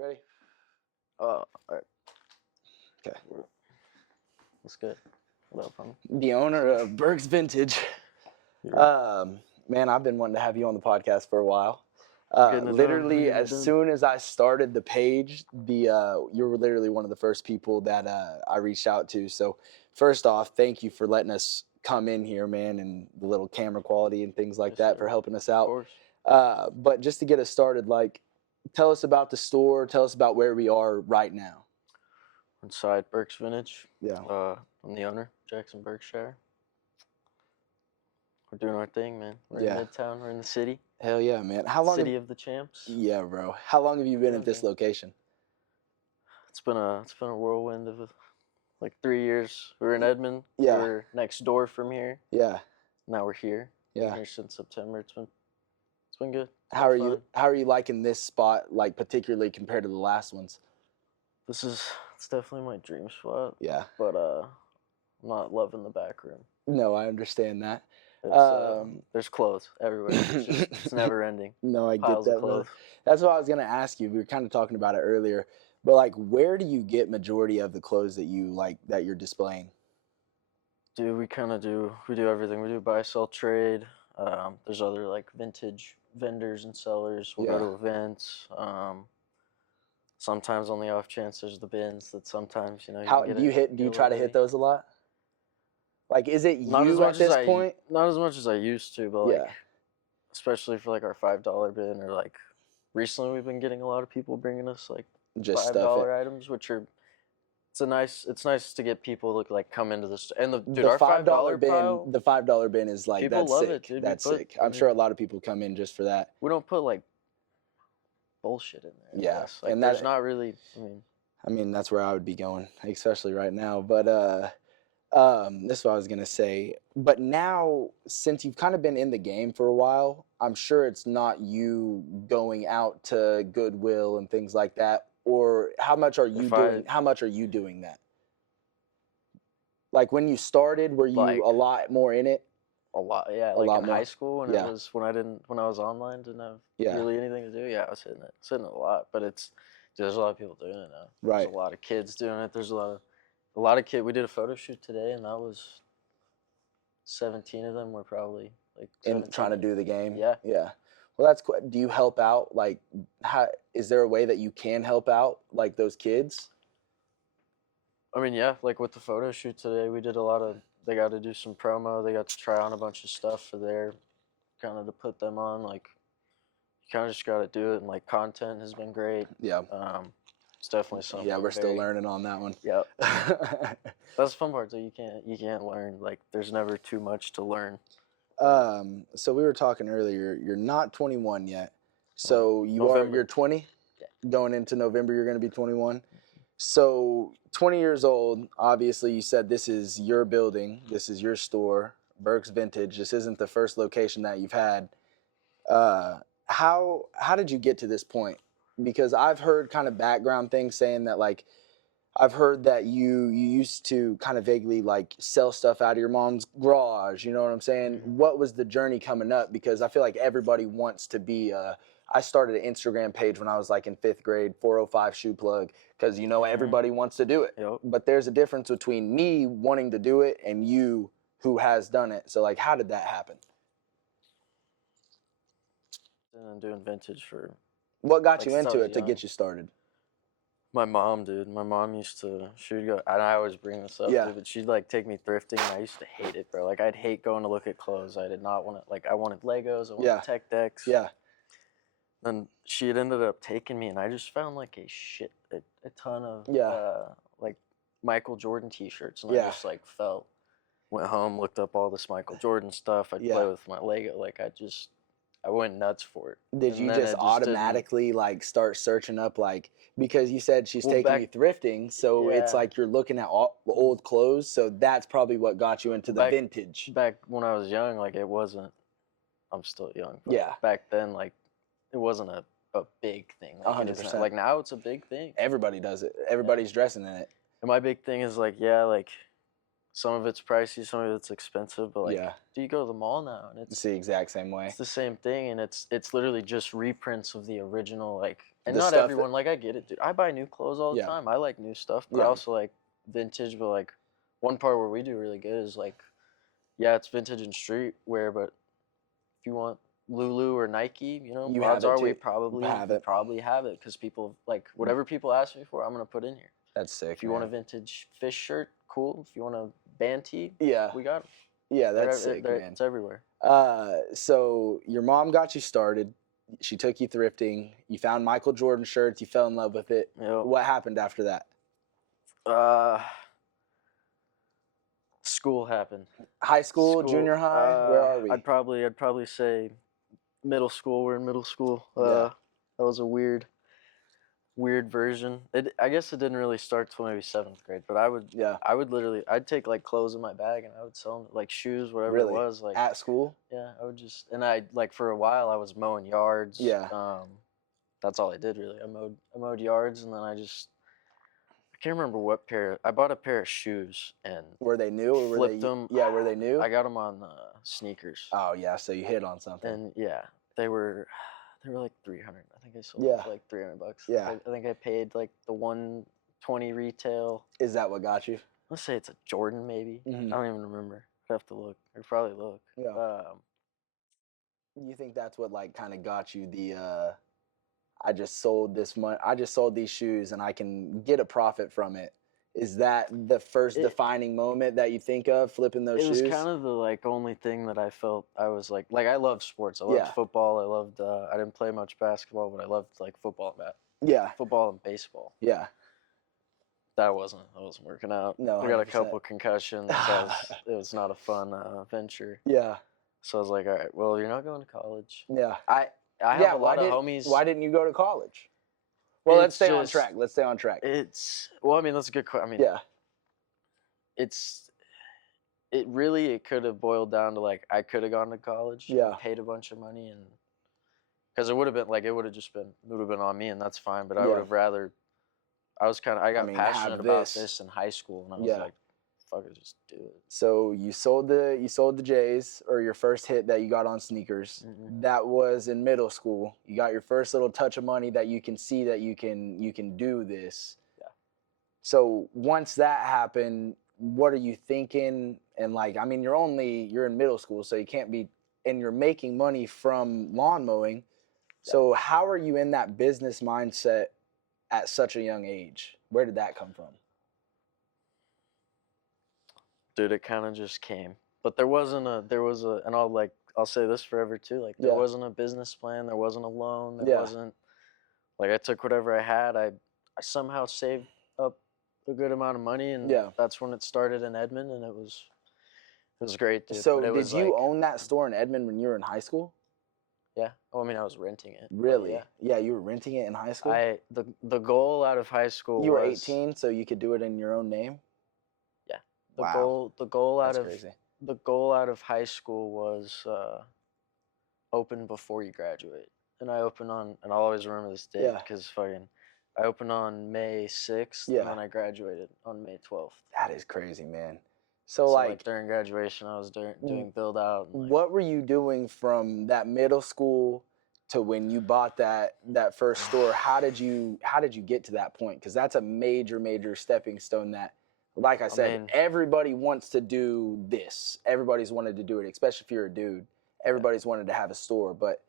Ready? All right. Okay. That's good. What up, homie? The owner of Burke's Vintage. Man, I've been wanting to have you on the podcast for a while. Literally, as soon as I started the page, you were literally one of the first people that I reached out to. So, first off, thank you for letting us come in here, man, and the little camera quality and things like that for helping us out. Of course. But just to get us started, tell us about the store. Tell us about where we are right now. Inside Berks Vintage. Yeah. I'm the owner, Jackson Berkshire. We're doing our thing, man. We're Yeah. in Midtown. We're in the city. Hell yeah, man. How long? City of the champs. Yeah, bro. How long have you been at this location? It's been a whirlwind of like 3 years. We were in Edmond. Yeah. We were next door from here. Yeah. Now we're here. Yeah. Been here since September. It's been good. How are you liking this spot, like particularly compared to the last ones? It's definitely my dream spot. Yeah. But I'm not loving the back room. No, I understand that. There's clothes everywhere. It's never ending. No, I Piles get of that. clothes. That's what I was gonna ask you. We were kind of talking about it earlier, but like, where do you get majority of the clothes that you're displaying? Dude, we do everything. We do buy, sell, trade. There's other like vintage vendors and sellers. We'll go to events. Sometimes on the off chance there's the bins that sometimes How do you try to hit those a lot? Like, is it you at this point? Not as much as I used to, but like, especially for like our $5 bin, or like recently we've been getting a lot of people bringing us like just $5 items, which are it's nice to get people to like come into this. And the our $5 bin, pile, the $5 bin is like, people that's love sick. it, dude. That's sick. I'm sure a lot of people come in just for that. We don't put like bullshit in there. Yeah, like, and there's not really. I mean, that's where I would be going, especially right now. But this is what I was gonna say. But now, since you've kind of been in the game for a while, I'm sure it's not you going out to Goodwill and things like that. Or how much are you doing? How much are you doing that? Like when you started, were you a lot more in it? A lot, yeah. Like in high school, when when I was online, didn't have really anything to do. Yeah, I was hitting it a lot. But there's a lot of people doing it now. Right. There's a lot of kids doing it. There's a lot of kids. We did a photo shoot today, and that was 17 of them were probably like trying to do the game. Yeah. Yeah. Well, that's cool. Do you help out? Like, is there a way that you can help out like those kids? I mean, yeah. Like with the photo shoot today, we did a lot of. They got to do some promo. They got to try on a bunch of stuff for their, kind of to put them on. Like, you kind of just got to do it. And like, content has been great. Yeah. It's definitely something. Yeah, we're still learning on that one. Yep. That's the fun part. So you can't learn. Like, there's never too much to learn. So we were talking earlier. You're not 21 yet. So you're 20. Yeah. Going into November, you're going to be 21. So 20 years old, obviously you said this is your building, this is your store, Berks Vintage. This isn't the first location that you've had. How did you get to this point? Because I've heard kind of background things saying that, like, I've heard that you used to kind of vaguely like sell stuff out of your mom's garage, you know what I'm saying? What was the journey coming up? Because I feel like everybody wants to be I started an Instagram page when I was like in 5th grade, 405 shoe plug, because everybody wants to do it. Yep. But there's a difference between me wanting to do it and you who has done it. So like, how did that happen? And doing vintage for. What got you into it to get you started? My mom, dude. My mom she would go, and I always bring this up, dude, but she'd like take me thrifting, and I used to hate it, bro. Like, I'd hate going to look at clothes. I did not want to, like, I wanted Legos, I wanted tech decks. Yeah. And she had ended up taking me, and I just found like a ton of like Michael Jordan t-shirts, and I just like went home, looked up all this Michael Jordan stuff. I'd play with my Lego, like I went nuts for it. Did you just automatically like start searching up, like, because you said she's taking you thrifting, so it's like you're looking at all the old clothes, so that's probably what got you into the vintage. Back when I was young, like it wasn't. I'm still young. But back then, like it wasn't a big thing. Like 100%. Like now, it's a big thing. Everybody does it. Everybody's dressing in it. And my big thing is like, like some of it's pricey, some of it's expensive, but like, do you go to the mall now and it's the exact same way. It's the same thing, and it's literally just reprints of the original, like, and The not stuff everyone, like, I get it, dude. I buy new clothes all the time. I like new stuff, but I also like vintage. But like, one part where we do really good is like, yeah, it's vintage and streetwear, but if you want Lulu or Nike, you know, odds are we probably have it because people like whatever people ask me for, I'm gonna put in here. That's sick. If you want a vintage fish shirt, cool. If you want a band tee, we got them. Yeah, that's sick, man. It's everywhere. So your mom got you started. She took you thrifting. You found Michael Jordan shirts. You fell in love with it. Yep. What happened after that? School happened. High school, junior high. Where are we? I'd probably say middle school. We're in middle school. That was a weird version. I guess it didn't really start till maybe 7th grade, but I would literally, I'd take like clothes in my bag and I would sell them, like shoes, whatever it was. Like at school? Yeah, I would just, and I like for a while I was mowing yards. Yeah. That's all I did really. I mowed yards, and then I can't remember what pair. I bought a pair of shoes and were they new or flipped them? Yeah, were they new? I got them on sneakers. Oh yeah, so you hit on something. And yeah, they were like 300. I think I sold them for like $300. Yeah. I think I paid like the 120 retail. Is that what got you? Let's say it's a Jordan maybe. Mm-hmm. I don't even remember. I'd have to look. I'd probably look. Yeah. You think that's what like kind of got you the I just sold these shoes and I can get a profit from it. Is that the first defining moment that you think of, flipping those shoes? It was kind of the like only thing that I felt I was like I loved sports. I loved football. I loved I didn't play much basketball, but I loved like football and football and baseball. Yeah. That wasn't working out. No, 100%. I got a couple concussions. It was not a fun venture. Yeah. So I was like, all right, well, you're not going to college. Yeah. I have a lot of homies. Why didn't you go to college? Well, let's stay on track. Well, I mean, that's a good question. I mean, it could have boiled down to like I could have gone to college, paid a bunch of money, and because it would have been on me, and that's fine. But I would have rather. I got passionate about this in high school, and I was like, "Fuck it, just do it." So you sold the J's, or your first hit that you got on sneakers. Mm-hmm. That was in middle school. You got your first little touch of money that you can see that you can do this. Yeah. So once that happened, what are you thinking? And like, I mean, you're in middle school, so you can't be, and you're making money from lawn mowing. Yeah. So how are you in that business mindset at such a young age? Where did that come from? Dude, it kind of just came. But and I'll say this forever too, like there wasn't a business plan, there wasn't a loan, there wasn't, like I took whatever I had, I somehow saved up a good amount of money, and that's when it started in Edmond, and it was great, dude. So did you own that store in Edmond when you were in high school? Yeah. Oh, I mean, I was renting it. Really? Yeah, you were renting it in high school? The goal out of high school You were 18, so you could do it in your own name? Yeah. The goal out of high school was open before you graduate. And I opened and I'll always remember this date because I opened on May 6th, and then I graduated on May 12th. That is crazy, man. So like during graduation, I was doing build out. And what were you doing from that middle school to when you bought that first store? How did you get to that point? Because that's a major stepping stone. That, like I said, everybody wants to do this. Everybody's wanted to do it, especially if you're a dude. Everybody's wanted to have a store. But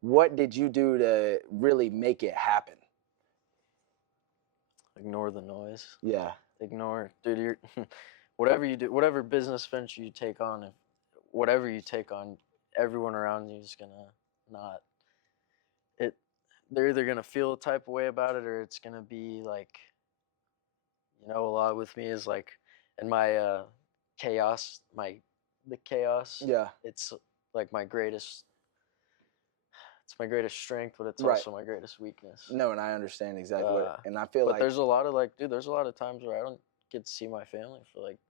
what did you do to really make it happen? Ignore the noise. Yeah. Dude, you're. Whatever you do, whatever business venture you take on, everyone around you is gonna not. They're either gonna feel a type of way about it, or it's gonna be like, a lot with me is like, in my chaos, the chaos. Yeah. It's like my greatest. It's my greatest strength, but it's also my greatest weakness. No, and I understand exactly what, and I feel like. But there's a lot of times where I don't get to see my family for like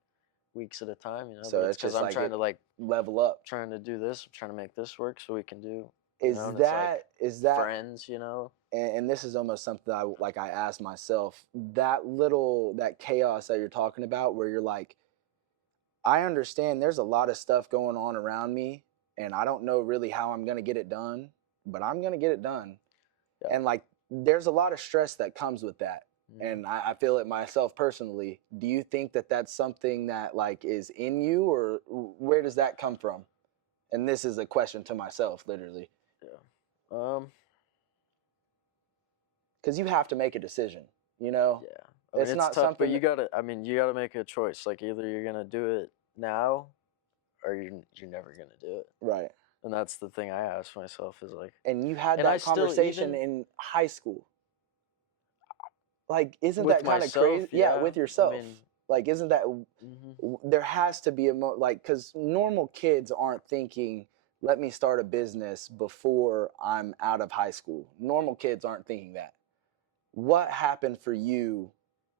weeks at a time, So it's because I'm trying to like level up, trying to do this, I'm trying to make this work so we can do. Is that friends? And this is almost something I asked myself. That chaos that you're talking about, where you're like, I understand there's a lot of stuff going on around me, and I don't know really how I'm going to get it done, but I'm going to get it done. Yeah. And like, there's a lot of stress that comes with that. And I feel it myself personally. Do you think that that's something that like is in you, or where does that come from? And this is a question to myself, literally. Yeah. Because you have to make a decision, you know? Yeah. I mean, it's not tough, but you gotta make a choice. Like, either you're gonna do it now, or you're never gonna do it. Right. And that's the thing I ask myself is like. And you had that conversation in high school. Like, isn't that kind of crazy? Yeah, with yourself. I mean, like, isn't that, there has to be like, because normal kids aren't thinking, let me start a business before I'm out of high school. Normal kids aren't thinking that. What happened for you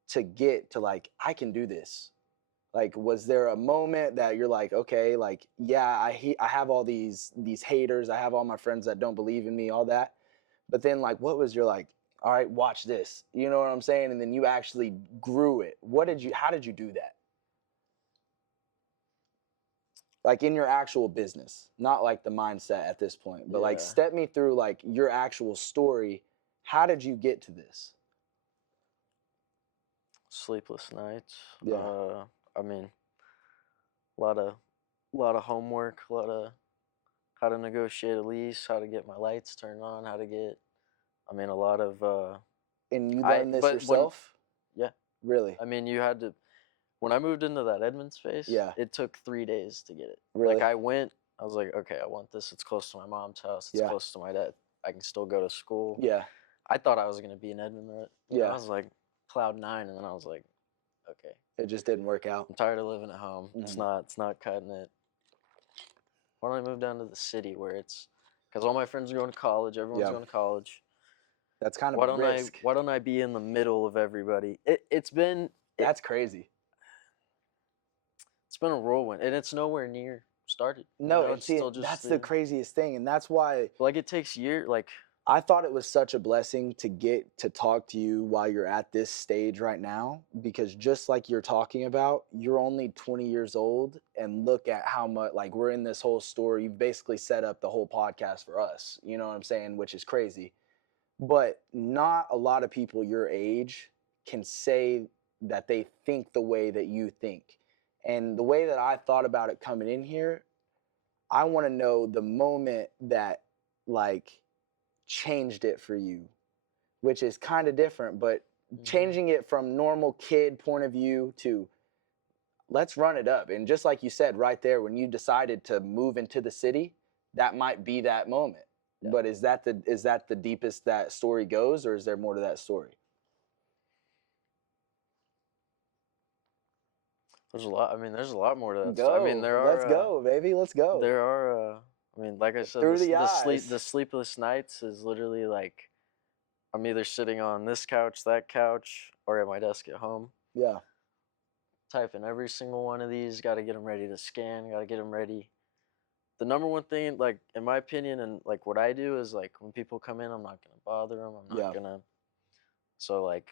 to get to like, I can do this? Like, was there a moment that you're like, okay, like, yeah, I have all these haters. I have all my friends that don't believe in me, all that. But then like, what was your like, all right, watch this. You know what I'm saying? And then you actually grew it. How did you do that? Like, in your actual business, not like the mindset at this point, but like, step me through like your actual story. How did you get to this? Sleepless nights. Yeah. I mean, a lot of homework, a lot of how to negotiate a lease, how to get my lights turned on, how to get, I mean, a lot of. And you learned this yourself? Yeah. Really? I mean, you had to. When I moved into that Edmond space, it took 3 days to get it. Really? Like, I was like, okay, I want this. It's close to my mom's house. It's close to my dad. I can still go to school. Yeah. I thought I was going to be in Edmond. You know, I was like cloud 9, and then I was like, okay. It just didn't work out. I'm tired of living at home. It's not cutting it. Why don't I move down to the city where because all my friends are going to college. Everyone's going to college. That's kind of a risk. Why don't I be in the middle of everybody? That's crazy. It's been a whirlwind, and it's nowhere near started. No, it's still just that's the craziest thing, and that's why. Like, it takes years. Like, I thought it was such a blessing to get to talk to you while you're at this stage right now, because just like you're talking about, you're only 20 years old, and look at how much, like, we're in this whole story. You've basically set up the whole podcast for us, you know what I'm saying, which is crazy. But not a lot of people your age can say that they think the way that you think. And the way that I thought about it coming in here, I want to know the moment that, like, changed it for you, which is kind of different, but changing it from normal kid point of view to let's run it up. And just like you said right there, when you decided to move into the city, that might be that moment. Yeah. But is that the deepest that story goes, or is there more to that story? There's a lot. I mean, there's a lot more to that. I mean, let's go, baby. Let's go. There are. I mean, like I said, the sleepless nights is literally like, I'm either sitting on this couch, that couch, or at my desk at home. Yeah. Typing every single one of these. Got to get them ready to scan. Got to get them ready. The number one thing, like, in my opinion, and like what I do is, like, when people come in, I'm not gonna bother them. I'm not gonna. So like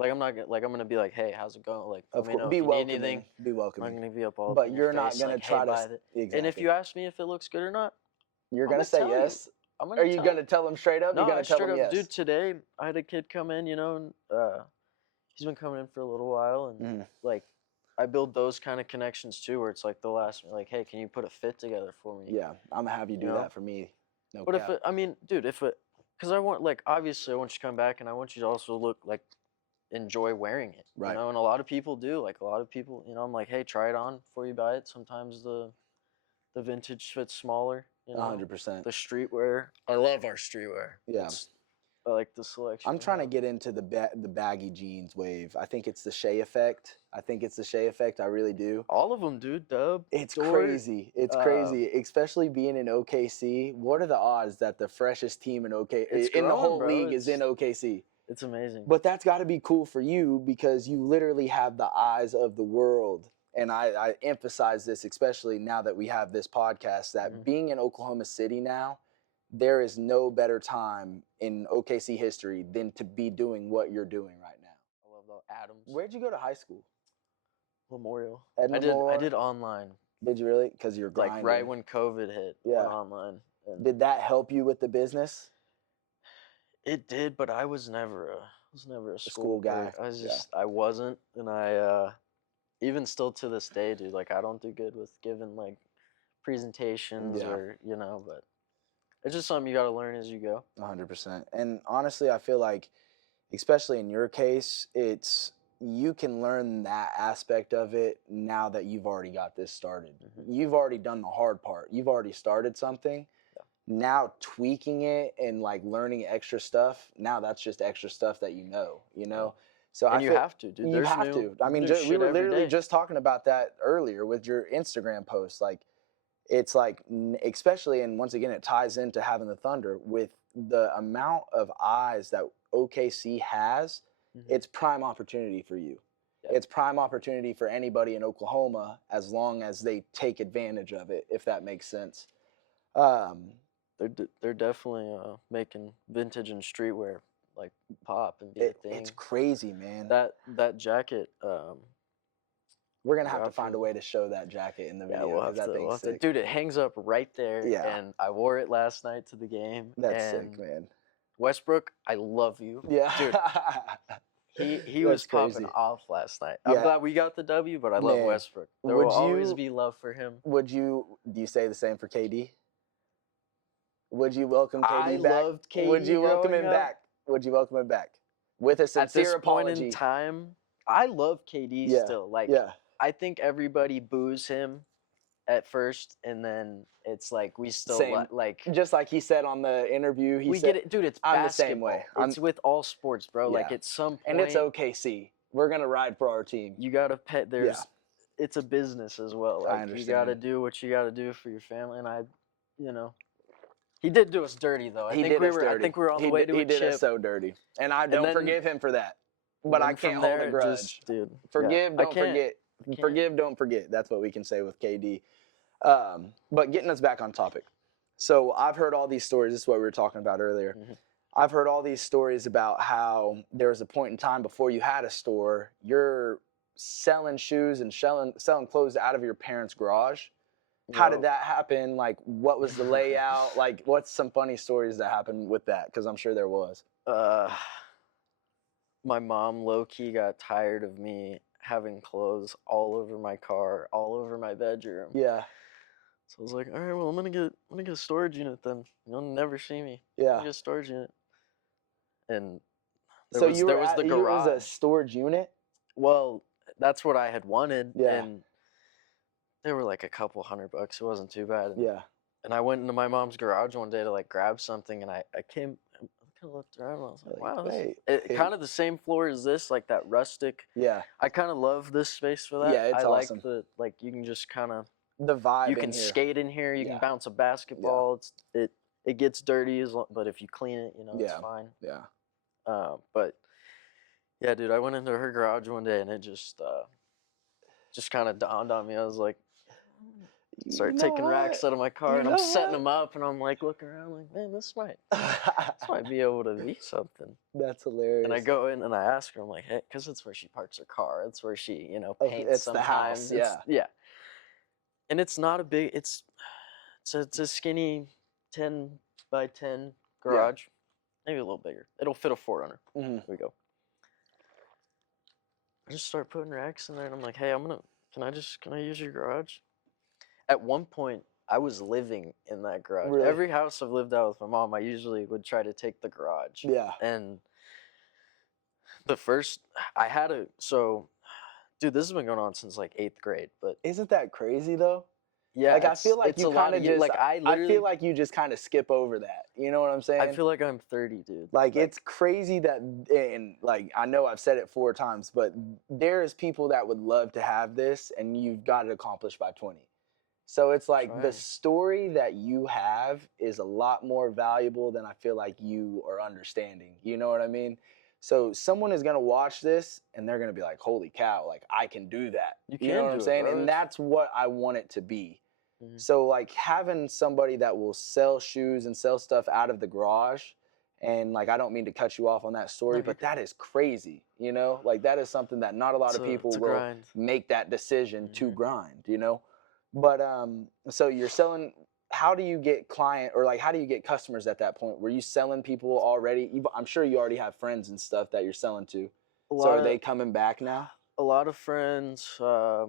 I'm not gonna, like, I'm gonna be like, hey, how's it going? Like, of course, be welcoming. Be welcoming. I'm not gonna be up all. But you're not gonna try to. Exactly. And if you ask me if it looks good or not, you're gonna say yes. Are you gonna tell them straight up? No, you're gonna tell them yes. Dude, today I had a kid come in. You know, and he's been coming in for a little while, and like, I build those kind of connections too, where it's like the last, like, hey, can you put a fit together for me? Yeah, I'm gonna have you do that for me. No but cap. because I want, like, obviously I want you to come back, and I want you to also look like, enjoy wearing it. Right. You know, and a lot of people do. Like, a lot of people, you know, I'm like, hey, try it on before you buy it. Sometimes the vintage fits smaller. You know, 100%. The streetwear. I love our streetwear. Yeah. I like the selection. I'm trying to get into the baggy jeans wave. I think it's the Shea effect. I really do. All of them, dude. Dub. It's crazy. It's crazy, especially being in OKC. What are the odds that the freshest team in the whole league is in OKC? It's amazing. But that's got to be cool for you, because you literally have the eyes of the world. And I emphasize this, especially now that we have this podcast, that being in Oklahoma City now, there is no better time in OKC history than to be doing what you're doing right now. I love the Adams. Where'd you go to high school? Memorial. Memorial? I did online. Did you really? Because you're grinding. Like right when COVID hit. Yeah. Went online. And did that help you with the business? It did, but I was never a school guy. I was just I wasn't, and I even still to this day, dude. Like I don't do good with giving like presentations or but it's just something you got to learn as you go. 100%. And honestly, I feel like, especially in your case, you can learn that aspect of it now that you've already got this started. Mm-hmm. You've already done the hard part. You've already started something. Yeah. Now tweaking it and like learning extra stuff, now that's just extra stuff that you know. Yeah. So and you have to, dude. You have to. I mean, we were literally just talking about that earlier with your Instagram post. Like, it's like, especially, and once again, it ties into having the Thunder with the amount of eyes that OKC has. Mm-hmm. It's prime opportunity for you. Yeah. It's prime opportunity for anybody in Oklahoma as long as they take advantage of it, if that makes sense. They're definitely making vintage and streetwear like pop and be a thing. It's crazy, man. That jacket. We're gonna have to find a way to show that jacket in the video. We'll have to. Dude, it hangs up right there. Yeah. And I wore it last night to the game. That's sick, man. Westbrook, I love you. Yeah. Dude. He was popping off last night. I'm glad we got the W, but I love Westbrook. There will always be love for him. Do you say the same for KD? Would you welcome KD back? I loved KD. Would you welcome him back? Would you welcome him back? With a sincere apology. At this point in time, I love KD still. Like, I think everybody boos him at first, and then it's like we still like. Just like he said on the interview, we get it, dude. It's basketball. I'm the same way. It's with all sports, bro. Like at some point, and it's OKC. We're gonna ride for our team. You gotta pet. It's a business as well. Like, I understand. You gotta do what you gotta do for your family, and he did do us dirty though. I think we were on the way to a chip. He did us so dirty, and I don't forgive him for that. But I can't hold a grudge. Dude. Forgive, don't forget. Forgive, don't forget. That's what we can say with KD. But getting us back on topic. So I've heard all these stories. This is what we were talking about earlier. Mm-hmm. I've heard all these stories about how there was a point in time before you had a store, you're selling shoes and selling clothes out of your parents' garage. How did that happen? Like, what was the layout? Like, what's some funny stories that happened with that? Because I'm sure there was. My mom low-key got tired of me having clothes all over my car, all over my bedroom. Yeah. So I was like, all right, well, I'm gonna get a storage unit then. You'll never see me. Yeah. Get a storage unit. And there was the garage. It was a storage unit? Well, that's what I had wanted. Yeah. And they were like a couple $100. It wasn't too bad. Yeah. And I went into my mom's garage one day to like grab something, and I kind of looked around and I was like, wow, kind of the same floor as this, like that rustic. Yeah. I kind of love this space for that. Yeah, it's awesome. Like you can just kind of the vibe. You can skate in here. You can bounce a basketball. Yeah. It gets dirty but if you clean it, it's fine. Yeah. But yeah, dude, I went into her garage one day and it just kind of dawned on me. I was like, started taking racks out of my car and I'm setting them up and I'm like looking around like, man, this might be able to be something. That's hilarious. And I go in and I ask her, I'm like, hey, because it's where she parks her car. It's where she, paints it's sometimes. The house, yeah. And it's not a big, it's a skinny 10 by 10 garage. Yeah. Maybe a little bigger. It'll fit a 4Runner. Mm-hmm. Here we go. I just start putting racks in there and I'm like, hey, can I use your garage? At one point, I was living in that garage. Really? Every house I've lived out with my mom, I usually would try to take the garage. Yeah. And dude, this has been going on since like 8th grade. But isn't that crazy though? Yeah. Like I feel like you kind of just I feel like you just kind of skip over that. You know what I'm saying? I feel like I'm 30, dude. Like it's crazy that, and like I know I've said it 4 times, but there's people that would love to have this, and you've got it accomplished by 20. So it's like the story that you have is a lot more valuable than I feel like you are understanding. You know what I mean? So someone is going to watch this and they're going to be like, holy cow, like I can do that. You know what I'm saying? And that's what I want it to be. Mm-hmm. So like having somebody that will sell shoes and sell stuff out of the garage And like, I don't mean to cut you off on that story, but that is crazy, you know? Like, that is something that not a lot of people will grind. make that decision to grind, you know? But so you're selling. How do you get client, or like, how do you get customers at that point? Were you selling people already? I'm sure you already have friends and stuff that you're selling to. So are they coming back now? A lot of friends, a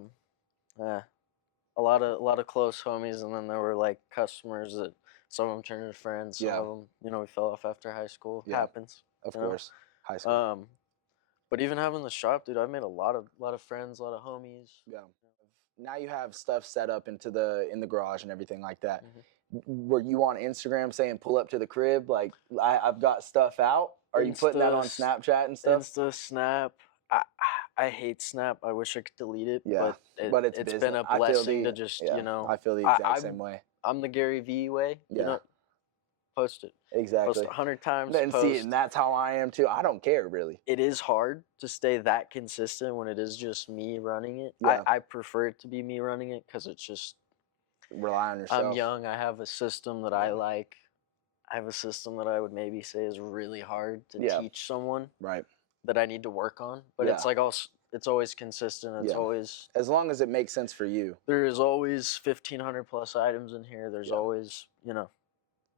lot of close homies, and then there were like customers that some of them turned into friends. Some of them, you know, we fell off after high school. Happens, of course. High school. But even having the shop, dude, I've made a lot of friends, a lot of homies. Yeah. Now you have stuff set up in the garage and everything like that. Were you on Instagram saying pull up to the crib, like I've got stuff out? Are you putting that on Snapchat and stuff? Insta, Snap. I hate Snap. I wish I could delete it. Yeah, but it's been a blessing to just, you know. I feel the exact same way. I'm the Gary Vee way. Yeah. You know, post it. Exactly. Post 100 times. And see, and that's how I am too. I don't care really. It is hard to stay that consistent when it is just me running it. Yeah. I prefer it to be me running it because it's just rely on yourself. I'm young. I have a system that I like. I have a system that I would maybe say is really hard to teach someone. Right. That I need to work on. But it's like also, it's always consistent. It's always, as long as it makes sense for you. There is always 1,500 plus items in here. There's always, you know,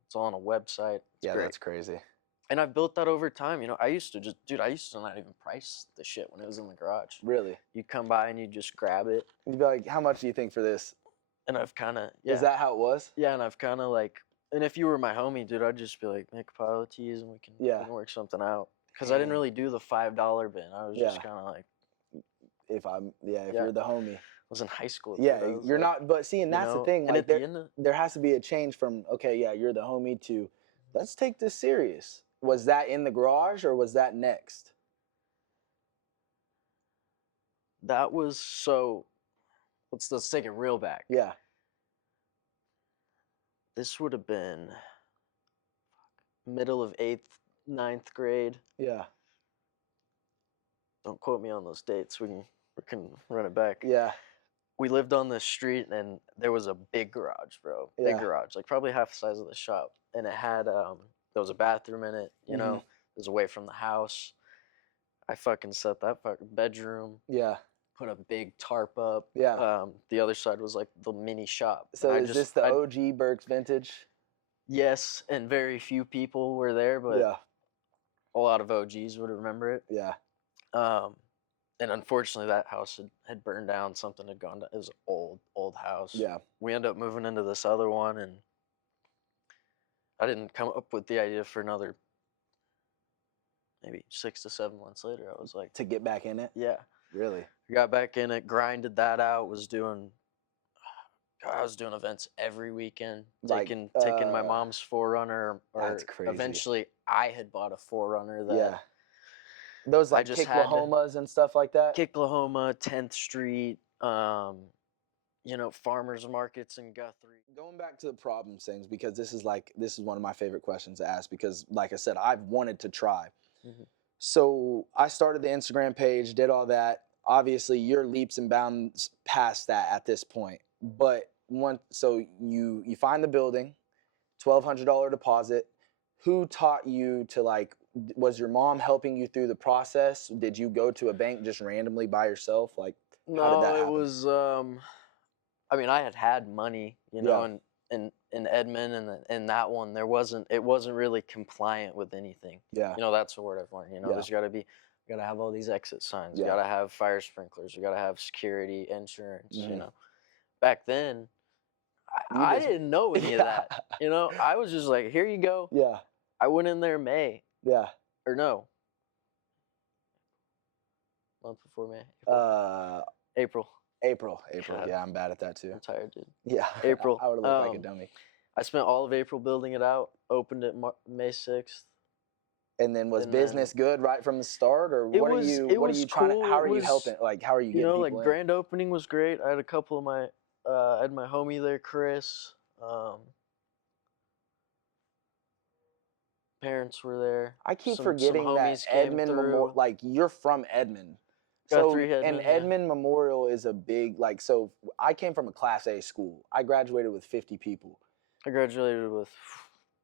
it's all on a website. It's great. That's crazy. And I've built that over time. You know, I used to not even price the shit when it was in the garage. Really? You come by and you just grab it. You'd be like, how much do you think for this? And I've kind of, Is that how it was? Yeah, and I've kind of like, and if you were my homie, dude, I'd just be like, make a pile of teas and we can work something out. Because I didn't really do the $5 bin. I was just kind of like, if you're the homie. I was in high school. Yeah, you're like, not. But see, and that's the thing. Like, there has to be a change from you're the homie to let's take this serious. Was that in the garage or was that next? That was so. Let's take it real back. Yeah. This would have been middle of 8th, 9th grade. Yeah. Don't quote me on those dates. We can run it back. Yeah. We lived on this street and there was a big garage, bro. Big garage, like probably half the size of the shop. And it had there was a bathroom in it, you know. It was away from the house. I fucking set that fucking bedroom. Yeah. Put a big tarp up. Yeah. The other side was like the mini shop. So is this the OG Berks vintage? Yes, and very few people were there, but a lot of OGs would remember it. Yeah. And unfortunately, that house had burned down. Something had gone down. It was an old house. Yeah. We ended up moving into this other one, and I didn't come up with the idea for another maybe 6 to 7 months later. I was like, to get back in it? Yeah. Really? Got back in it, grinded that out, I was doing events every weekend, taking my mom's 4Runner, or that's crazy. Eventually I had bought a 4Runner that those like Kicklahomas and stuff like that. Kicklahoma, 10th Street, you know, farmers markets in Guthrie. Going back to the problem things, because this is one of my favorite questions to ask, because like I said, I've wanted to try. So I started the Instagram page, did all that. Obviously, you're leaps and bounds past that at this point. But so you find the building, $1,200 deposit. Who taught you to like? Was your mom helping you through the process? Did you go to a bank just randomly by yourself? Like, how did that happen? It was. I mean, I had money, you know, and in Edmond and in that one, it wasn't really compliant with anything. Yeah. You know, that's the word I've learned. You know, there's got to have all these exit signs. You got to have fire sprinklers. You got to have security, insurance. You know, back then, I didn't know any of that. You know, I was just like, here you go. Yeah. I went in there May. Yeah. Or no. Month before May. April. April. God. Yeah, I'm bad at that too. I'm tired, dude. Yeah. April. I would have looked like a dummy. I spent all of April building it out. Opened it May 6th. And then was business good right from the start, or what are you trying to? How are you helping? Like, how are you getting people in? Grand opening was great. I had a couple of my, I had my homie there, Chris. Parents were there. I keep forgetting that Edmond Memorial. Like, you're from Edmond. So, Edmond Memorial is a big, like, so I came from a Class A school. I graduated with 50 people. I graduated with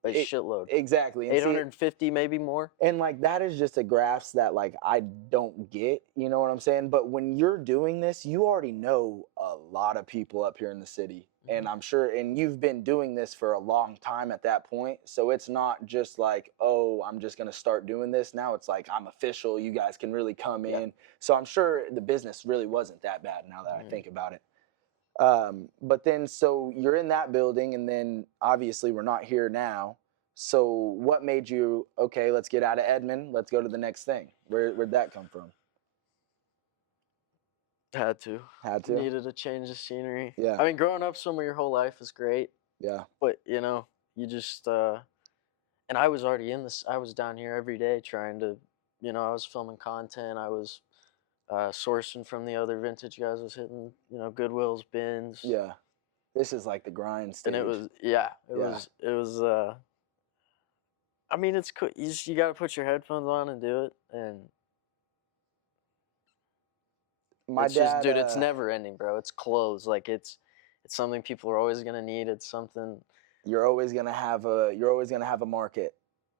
a shitload. Exactly. 850, maybe more. And like that is just a grasp that like I don't get, you know what I'm saying? But when you're doing this, you already know a lot of people up here in the city. And I'm sure, and you've been doing this for a long time at that point. So it's not just like, oh, I'm just going to start doing this. Now it's like, I'm official. You guys can really come in. So I'm sure the business really wasn't that bad now that I think about it. But then, so you're in that building, and then obviously we're not here now. So what made you, okay, let's get out of Edmond. Let's go to the next thing. Where'd that come from? Had to. Needed a change of scenery. Yeah. I mean, growing up somewhere your whole life is great. Yeah. But, you know, you just, and I was already in this, I was down here every day trying to, you know, I was filming content. I was sourcing from the other vintage guys. I was hitting, you know, Goodwill's, bins. Yeah. This is like the grind stage. And it was, it was, I mean, it's cool. You got to put your headphones on and do it. And my dad, dude, it's never ending, bro. It's clothes. Like it's something people are always gonna need. It's something you're always gonna have a market,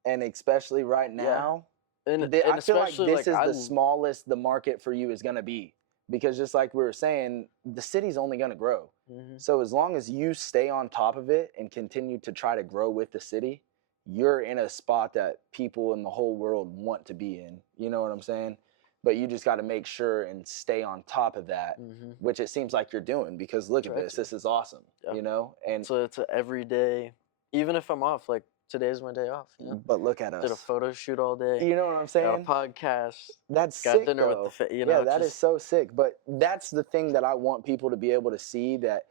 and especially right now. Yeah. And I feel like this is the smallest the market for you is gonna be, because just like we were saying, the city's only gonna grow. So as long as you stay on top of it and continue to try to grow with the city, you're in a spot that people in the whole world want to be in. You know what I'm saying? But you just got to make sure and stay on top of that, which it seems like you're doing, because look at this. This is awesome, you know? And so it's an everyday, even if I'm off, like today's my day off. You know? But look at us. Did a photo shoot all day. You know what I'm saying? Got a podcast. That's got sick, dinner though. with the you know, yeah, that is so sick. But that's the thing that I want people to be able to see, that,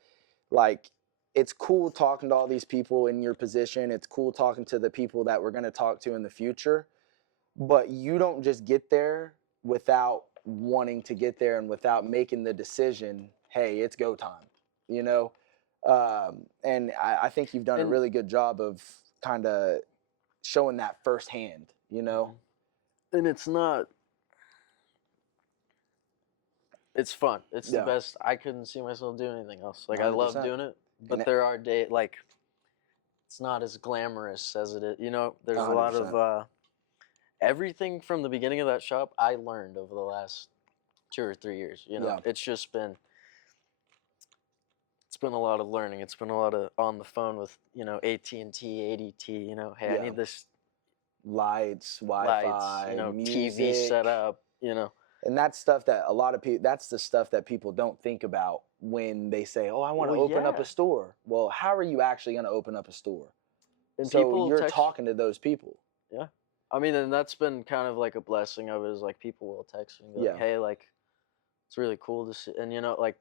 like, it's cool talking to all these people in your position. It's cool talking to the people that we're going to talk to in the future. But you don't just get there without wanting to get there and without making the decision, hey, it's go time, you know? And I think you've done a really good job of kind of showing that firsthand, you know? And it's not, it's fun. It's the best. I couldn't see myself doing anything else. Like 100%. I love doing it, but there are days, like, it's not as glamorous as it is. You know, there's 100%. A lot of, everything from the beginning of that shop I learned over the last 2 or 3 years. You know, it's just been, it's been a lot of learning. It's been a lot of on the phone with, you know, AT&T, ADT, you know, hey, I need this lights, Wi-Fi, you know, music. TV setup, you know. And that's stuff that a lot of people, that's the stuff that people don't think about when they say, oh, I want to open up a store. Well, how are you actually going to open up a store? And so you're talking to those people. Yeah. I mean, and that's been kind of like a blessing of it, is like people will text me and be like, hey, like, it's really cool to see. And, you know, like,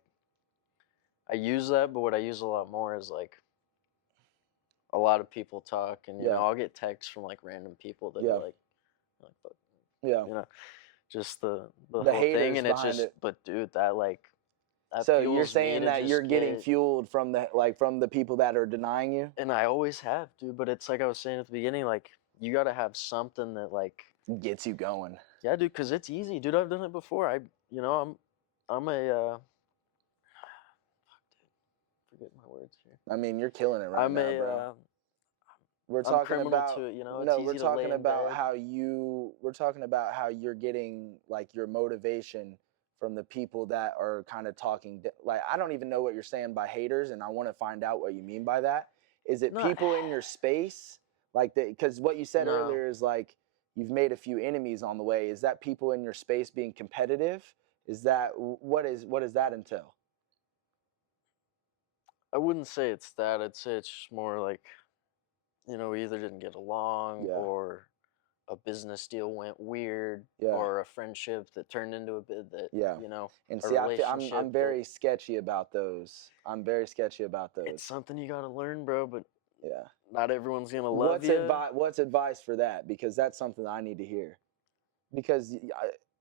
I use that, but what I use a lot more is like, a lot of people talk, and, you know, I'll get texts from like random people that are like, you know, just the whole thing. And it's just, but dude, that like, that so you're saying that you're getting fueled from the people that are denying you? And I always have, dude. But it's like I was saying at the beginning, like, you got to have something that like gets you going. Yeah, dude, because it's easy, dude. I've done it before. You know, I'm a fuck, dude, forget my words here. I mean, you're killing it right now, bro. We're talking about to it, you know. No, we're talking about how you're getting like your motivation from the people that are kind of talking. Like, I don't even know what you're saying by haters, and I want to find out what you mean by that. Is it people in your space? Like, because what you said earlier is like you've made a few enemies on the way. Is that people in your space being competitive? Is that what does that entail? I wouldn't say it's that. I'd say it's just more like, you know, we either didn't get along, or a business deal went weird, or a friendship that turned into a bit that, you know. And see, I'm very sketchy about those. It's something you got to learn, bro, but not everyone's going to love you. What's advice for that? Because that's something I need to hear. Because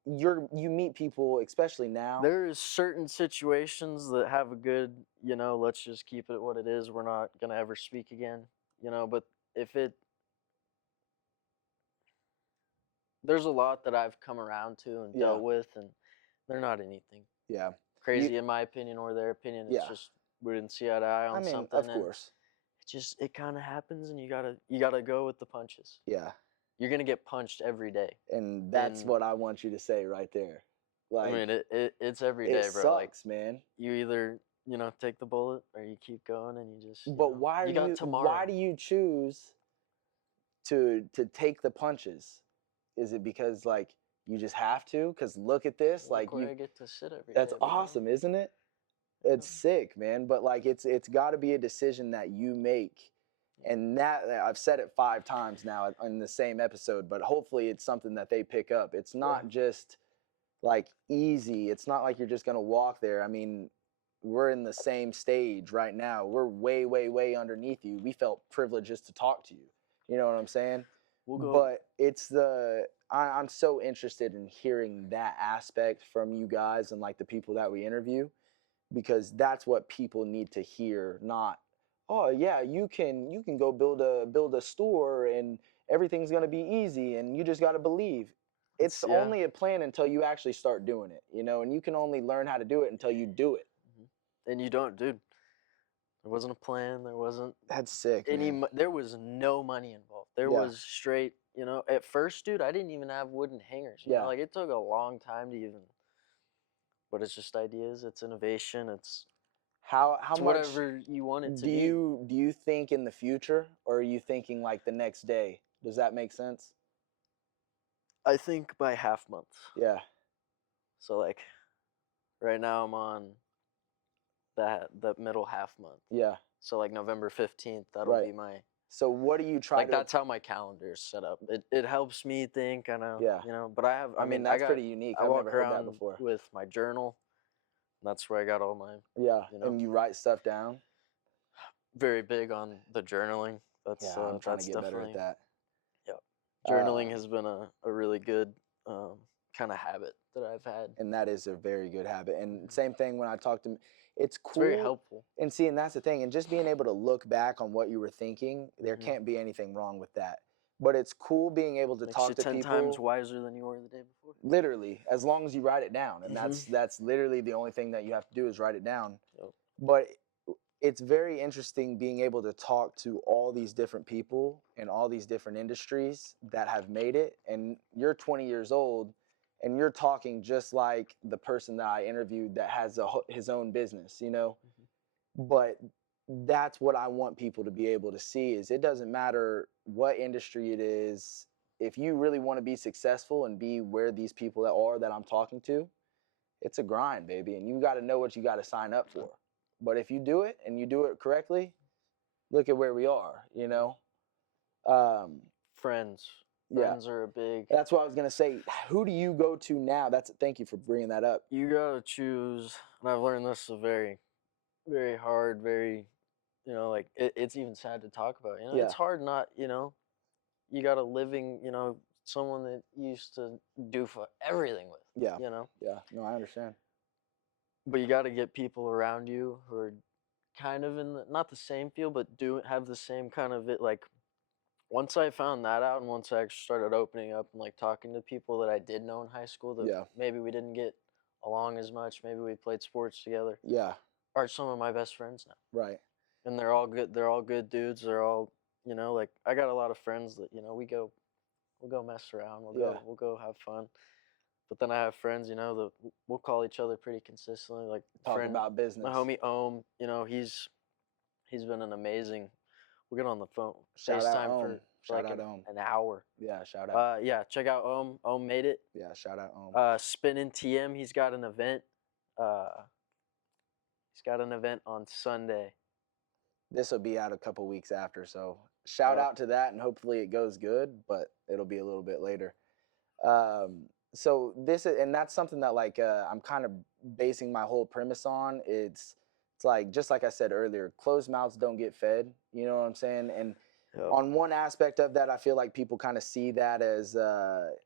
you meet people, especially now. There's certain situations that have a good, you know, let's just keep it what it is. We're not going to ever speak again, you know, but there's a lot that I've come around to and dealt with, and they're not anything crazy in my opinion or their opinion. It's just we didn't see eye to eye on something. Of course. it kind of happens, and you gotta go with the punches. Yeah. You're gonna get punched every day. And that's what I want you to say right there. Like, I mean, it's every day, bro. It Like, sucks, man. You either, take the bullet or you keep going and you just. But why do you choose to take the punches? Is it because like you just have to? Because look at this, like where I get to sit every that's day, awesome, isn't it? It's sick, man. But like it's got to be a decision that you make. And that I've said it 5 times now in the same episode, but hopefully it's something that they pick up. It's not just like easy. It's not like you're just going to walk there. I mean, we're in the same stage right now. We're way, way, way underneath you. We felt privileged just to talk to you. You know what I'm saying? But it's I'm so interested in hearing that aspect from you guys and like the people that we interview, because that's what people need to hear, not, oh yeah, you can go build a store and everything's gonna be easy and you just gotta believe. It's only a plan until you actually start doing it, and you can only learn how to do it until you do it. And you don't, dude. There wasn't a plan. There wasn't. That's sick. There was no money involved. There was straight. At first, dude, I didn't even have wooden hangers. You know? Like it took a long time to even. But it's just ideas. It's innovation. It's how much whatever you want it to be. Do you think in the future, or are you thinking like the next day? Does that make sense? I think by half month. Yeah. So like, right now I'm on the middle half month. Yeah. So like November 15th, that'll be my. So what do you try like? That's how my calendar is set up. It helps me think. I know. Yeah. But I have. I mean that's pretty unique. I've never heard that before. With my journal. That's where I got all my. Yeah. And you write stuff down. Very big on the journaling. That's I'm trying to get better at that. Yeah. Journaling has been a really good kind of habit that I've had. And that is a very good habit. And same thing when I talk to, it's cool. It's very helpful. And see, and that's the thing. And just being able to look back on what you were thinking, there can't be anything wrong with that. But it's cool being able to talk to people. 10 times wiser than you were the day before. Literally, as long as you write it down. And that's literally the only thing that you have to do is write it down. Yep. But it's very interesting being able to talk to all these different people in all these different industries that have made it. And you're 20 years old and you're talking just like the person that I interviewed that has his own business, But that's what I want people to be able to see is it doesn't matter what industry it is. If you really want to be successful and be where these people are that I'm talking to, it's a grind, baby. And you got to know what you got to sign up for. But if you do it and you do it correctly, look at where we are, Friends. Friends are a big. That's what I was going to say. Who do you go to now? Thank you for bringing that up. You got to choose. And I've learned this a very, very hard, very, like it's even sad to talk about. It's hard not, you got a living, someone that you used to do for everything with. Yeah. Yeah. No, I understand. But you got to get people around you who are kind of in not the same field, but have the same kind of it. Like once I found that out, and once I actually started opening up and like talking to people that I did know in high school that maybe we didn't get along as much, maybe we played sports together. Yeah, are some of my best friends now. Right. And they're all good. They're all good dudes. They're all like I got a lot of friends that we'll go mess around. We'll go have fun. But then I have friends, that we'll call each other pretty consistently. Like talking about business. My homie Ohm, he's been an amazing. We'll get on the phone. FaceTime for like an hour. Yeah, shout out. Check out Ohm. Ohm made it. Yeah, shout out Ohm. Spinning TM, he's got an event. He's got an event on Sunday. This will be out a couple weeks after, so shout out to that, and hopefully it goes good. But it'll be a little bit later. So that's something that like I'm kind of basing my whole premise on. It's like just like I said earlier, closed mouths don't get fed. You know what I'm saying? And on one aspect of that, I feel like people kind of see that as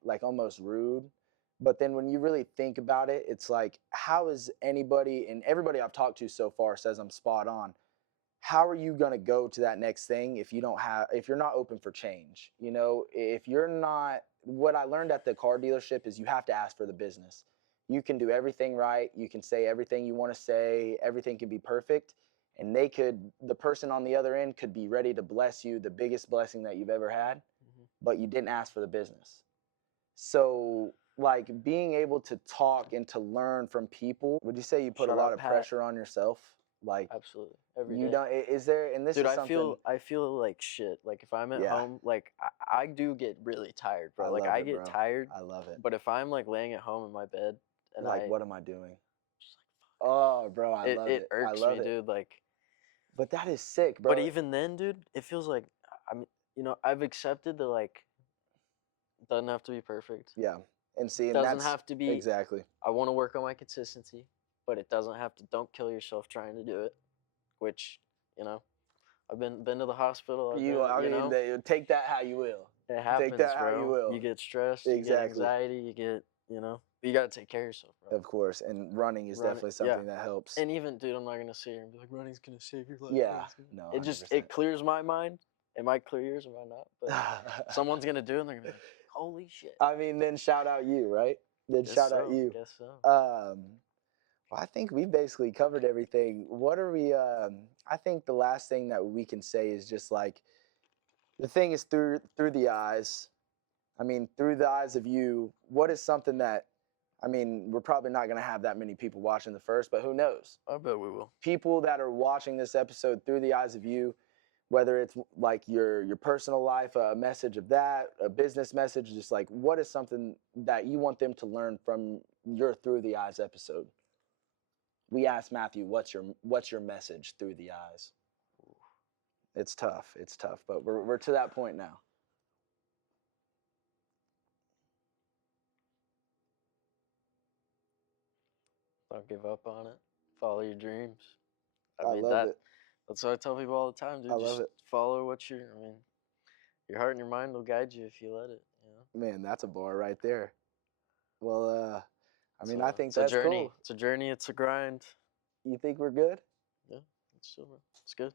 like almost rude. But then when you really think about it, it's like, how is anybody, and everybody I've talked to so far says I'm spot on. How are you going to go to that next thing if you're not open for change? If you're not, what I learned at the car dealership is you have to ask for the business. You can do everything right. You can say everything you want to say. Everything can be perfect. and the person on the other end could be ready to bless you, the biggest blessing that you've ever had, but you didn't ask for the business. So like being able to talk and to learn from people, would you say you put a lot of pressure on yourself? Like absolutely every you day. don't, is there, and this Dude, is something. I feel like shit. Like if I'm at home, like I do get really tired, bro. Like I get tired. I love it. But if I'm like laying at home in my bed and like, what am I doing? Oh, bro, I love it. It irks me, dude. Like, but that is sick, bro. But even then, dude, it feels like I've accepted that like it doesn't have to be perfect. Yeah, and see, it doesn't have to be exactly. I want to work on my consistency, but it doesn't have to. Don't kill yourself trying to do it. Which I've been to the hospital. They take that how you will. It happens, take that bro. How you will. You get stressed. Exactly. You get anxiety. You get you got to take care of yourself, bro. Of course, and running is definitely something that helps. And even, dude, I'm not gonna sit here and be like, running's gonna save your life. Yeah, no. 100%. It clears my mind. It might clear yours, it might not. But someone's gonna do it, and they're gonna be like, holy shit. I mean, then shout out you, right? Then shout out you. I guess so. Well, I think we've basically covered everything. What are we? I think the last thing that we can say is just like, the thing is through the eyes. I mean, through the eyes of you, what is something that, I mean, we're probably not going to have that many people watching the first, but who knows? I bet we will. People that are watching this episode through the eyes of you, whether it's like your personal life, a message of that, a business message, just like, what is something that you want them to learn from your Through the Eyes episode? We asked Matthew, what's your message through the eyes? It's tough, but we're to that point now. Don't give up on it. Follow your dreams. I love it. That's what I tell people all the time, dude. I love it. Follow your heart and your mind will guide you if you let it. Man, that's a bar right there. Well, I think that's a journey. Cool. It's a journey. It's a grind. You think we're good? Yeah, it's good.